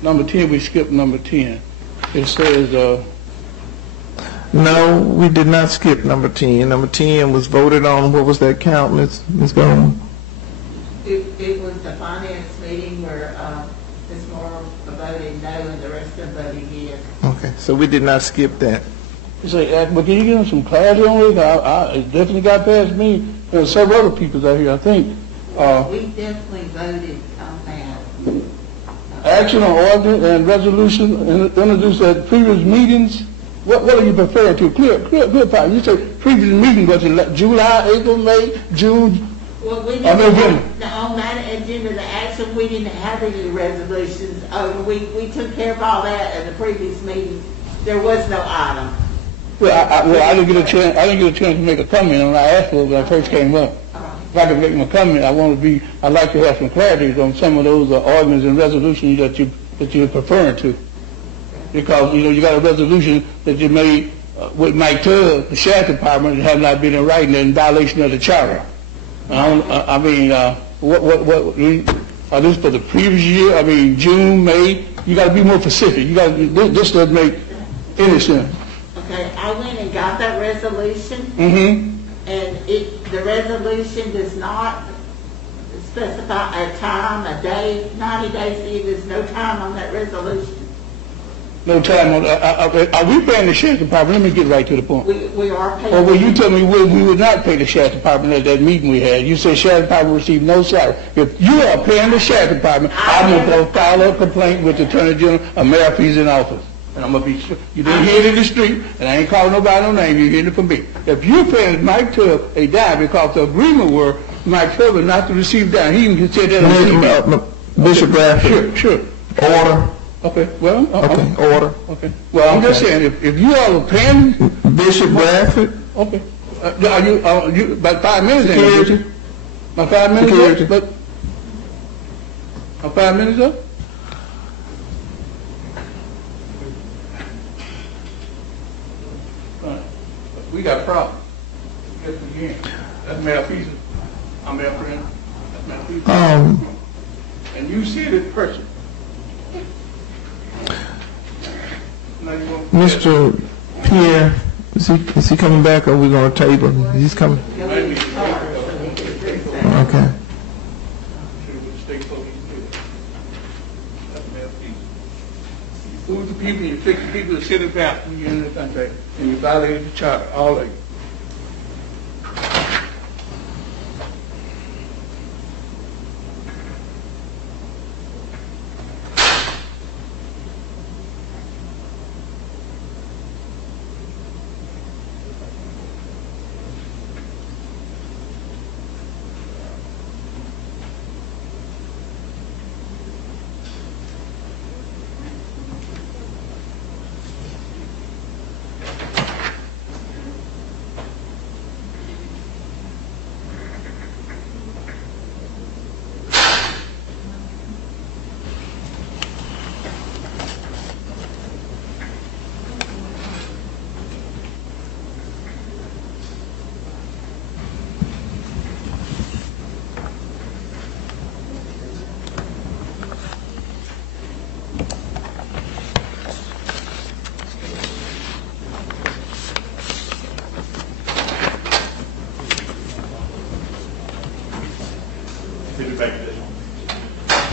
Number 10, we skipped number 10. It says... no, we did not skip number 10. Number 10 was voted on. What was that count, Ms. Goldman? It was the finance meeting where Ms. Moore voted no and the rest of them voted yes. Okay, so we did not skip that. But can you give them some clarity on it? It definitely got past me. There were several other people out here, I think. We definitely voted on that. Action on ordinance and resolution introduced at previous meetings. What are you preferring to? Clear part. You said previous meeting was in July, April, May, June. Well, we didn't on that agenda, the action, we didn't have any resolutions. We took care of all that at the previous meeting. There was no item. Well, I didn't get a chance. I didn't get a chance to make a comment on. I asked for it when I first came up. If I could make my comment, I'd like to have some clarity on some of those ordinances and resolutions that you're preferring to, because you got a resolution that you made with Mike Tubb, the sheriff department, that have not been in writing in violation of the charter. What are this for the previous year? June, May. You got to be more specific. This doesn't make any sense. Okay, I went and got that resolution. Mm-hmm. And the resolution does not specify a time, a day, 90 days, see, there's no time on that resolution. No time on, are we paying the sheriff's department? Let me get right to the point. We are paying. Oh, well, you told me we would not pay the sheriff's department at that meeting we had. You said sheriff's department received no salary. If you are paying the sheriff's department, I'm going to file a complaint with the Attorney General of Mayor Pease in office. And I'm going to be sure. You didn't hear it in the street, and I ain't calling nobody no name. You're hearing it from me. If you're paying Mike Tubb a dime because the agreement were Mike Tubb not to receive dime, he even said that on TV. Bishop Bradford. Sure. Order. Okay, well, Order. Okay. Well, I'm just saying, if you all are paying Bishop Bradford. Okay. Are you about 5 minutes? Security. My 5 minutes Security. up? But my 5 minutes up? Right. We got a problem. Yes, again. That's Mayor Pease. I'm Mayor Friend. That's Mayor Pease. And you see it personally. Mr. Pierre, is he coming back, or are we going to table him? He's coming. Okay. You fool the people, you fix the people that sit in back when you're in the contract, and you violated the charter, all of you.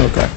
Okay.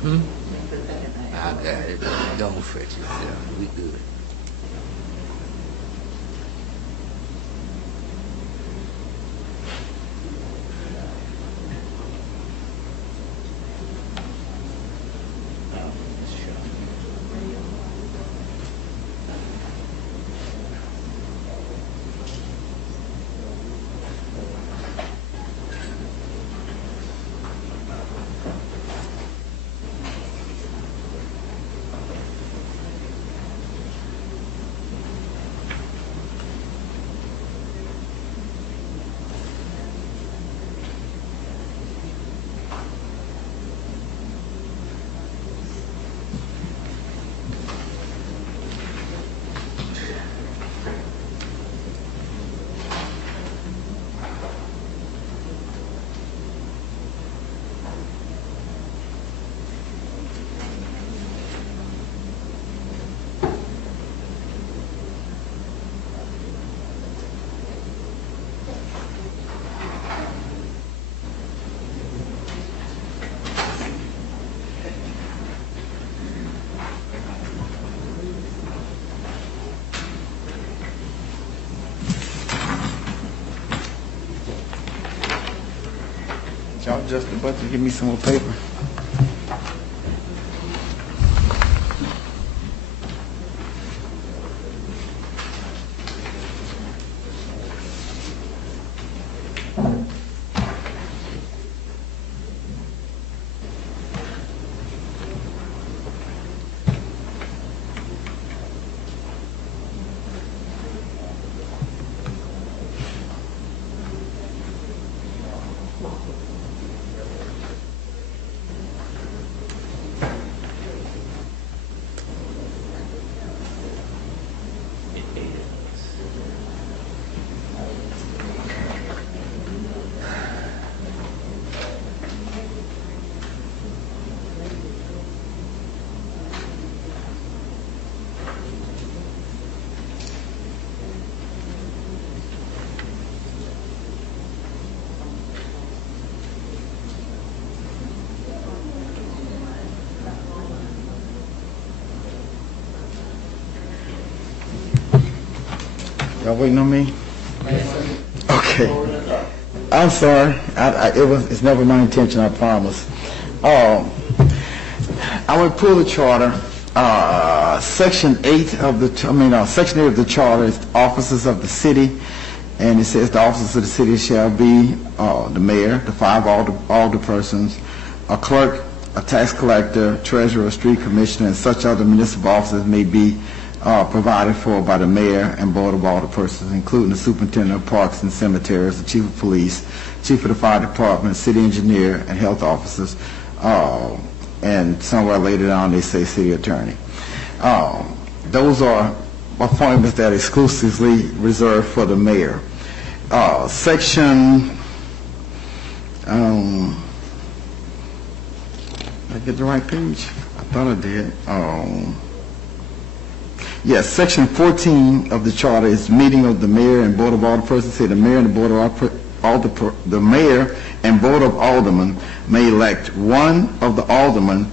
I got it. Don't fret yourself. We good. Y'all adjust the budget, give me some more paper. Y'all waiting on me? Okay. I'm sorry. It's never my intention, I promise. I would pull the charter. Section 8 of the charter is officers of the city, and it says the officers of the city shall be the mayor, the 5 alderpersons, a clerk, a tax collector, treasurer, street commissioner, and such other municipal officers may be provided for by the mayor and board of alderpersons, including the superintendent of parks and cemeteries, the chief of police, chief of the fire department, city engineer, and health officers, and somewhere later on they say city attorney. Those are appointments that are exclusively reserved for the mayor. Section, did I get the right page? I thought I did. Yes, Section 14 of the charter is meeting of the mayor and board of alderpersons. Say the mayor and the board of the mayor and board of aldermen may elect one of the aldermen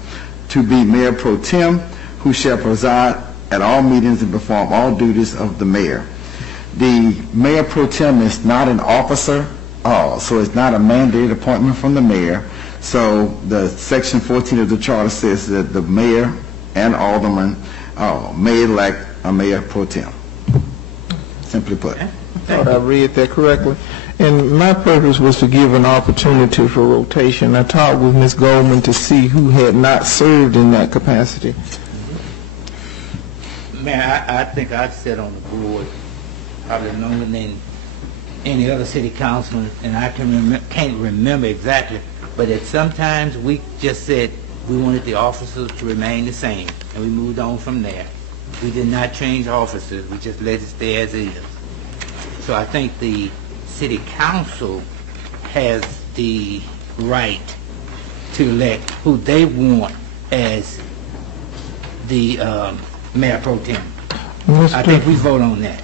to be mayor pro tem, who shall preside at all meetings and perform all duties of the mayor. The mayor pro tem is not an officer, so it's not a mandated appointment from the mayor. So the Section 14 of the charter says that the mayor and alderman may elect a mayor pro tem. Simply put. I thought I read that correctly. And my purpose was to give an opportunity for rotation. I talked with Ms. Goldman to see who had not served in that capacity. Man, I think I've sat on the board probably longer than any other city councilman, and I can't remember exactly, but at sometimes we just said we wanted the officers to remain the same, and we moved on from there. We did not change officers, we just let it stay as is. So I think the city council has the right to elect who they want as the mayor pro tem. I think we vote on that.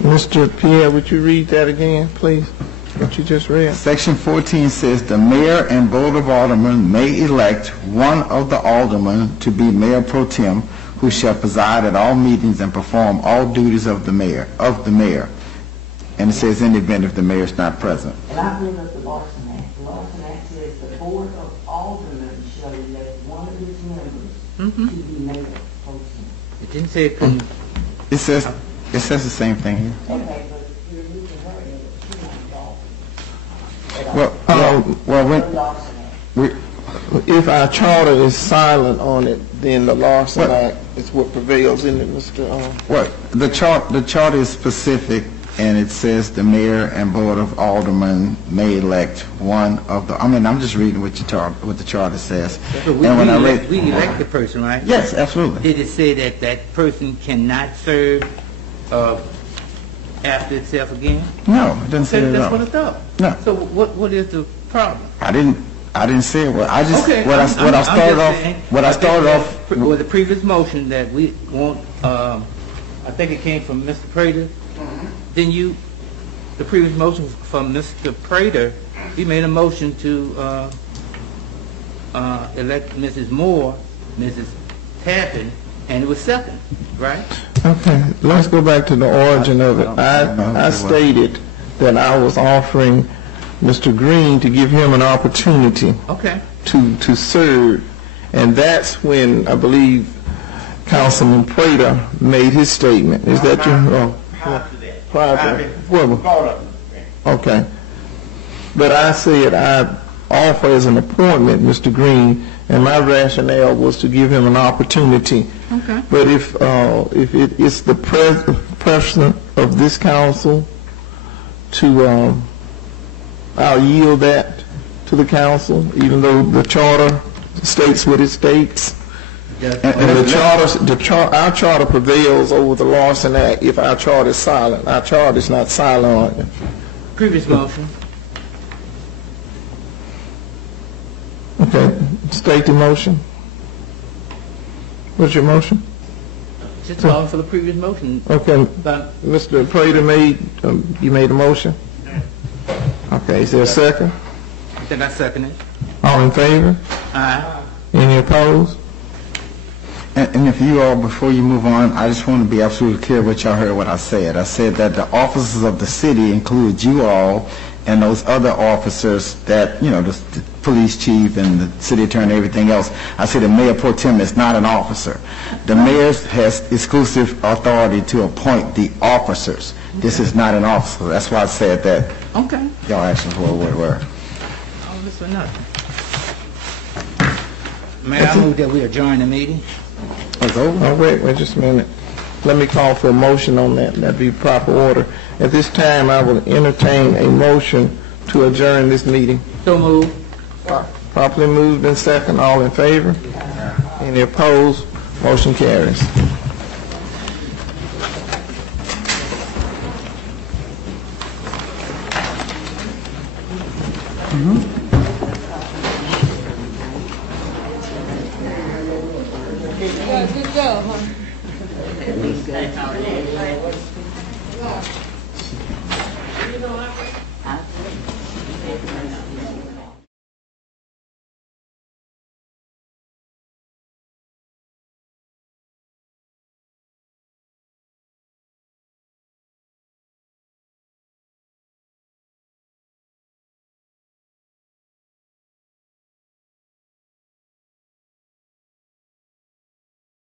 Mr. Pierre, would you read that again, please? What you just read. Section 14 says the mayor and board of aldermen may elect one of the aldermen to be mayor pro tem, who shall preside at all meetings and perform all duties of the mayor. And it says in the event if the mayor is not present. And I bring up the Larson Act. The Larson Act says the board of aldermen shall elect one of its members to be mayor pro tem. It didn't say it couldn't. It says the same thing here. Okay, but you're using her name, she's not involved. If our charter is silent on it, then the Larson Act is what prevails in it, Mr. Well, the charter is specific, and it says the mayor and board of aldermen may elect one of the. I mean, I'm just reading what the charter says. So we elect the person, right? Yes, absolutely. Did it say that that person cannot serve after itself again? No, it doesn't say that at all. That's what I thought. No. So what is the problem? I didn't say it. Well, I just Okay, what I started off. With the previous motion that we want, I think it came from Mr. Prater. Then the previous motion from Mr. Prater, he made a motion to elect Mrs. Moore, Mrs. Tappan, and it was second, right? Okay, let's go back to the origin of it. I stated that I was offering Mr. Green to give him an opportunity Okay. to serve. And that's when, I believe, Councilman Prater made his statement. Is that true? Prior to that. Okay. But I said I offer as an appointment, Mr. Green, and my rationale was to give him an opportunity. Okay. But if it's the president of this council to, I'll yield that to the council, even though the charter states what it states. And our charter prevails over the Larson Act if our charter is silent. Our charter is not silent on it. Previous motion. Okay, state the motion. What's your motion? Just calling for the previous motion. Okay, But Mr. Prater you made a motion? Okay, is there a second? then I second it. All in favor? Aye. Any opposed? And if you all, before you move on, I just want to be absolutely clear what y'all heard what I said. I said that the officers of the city include you all and those other officers that, you know, the police chief and the city attorney and everything else. I said the mayor pro tem is not an officer. The mayor has exclusive authority to appoint the officers. This is not an officer. That's why I said that. Okay. Y'all asking for a word. All this or nothing. Mayor, I move that we adjourn the meeting. It's over? Oh, wait just a minute. Let me call for a motion on that. That'd be proper order. At this time, I will entertain a motion to adjourn this meeting. So move. Properly moved and second. All in favor? Any opposed? Motion carries. Mm-hmm.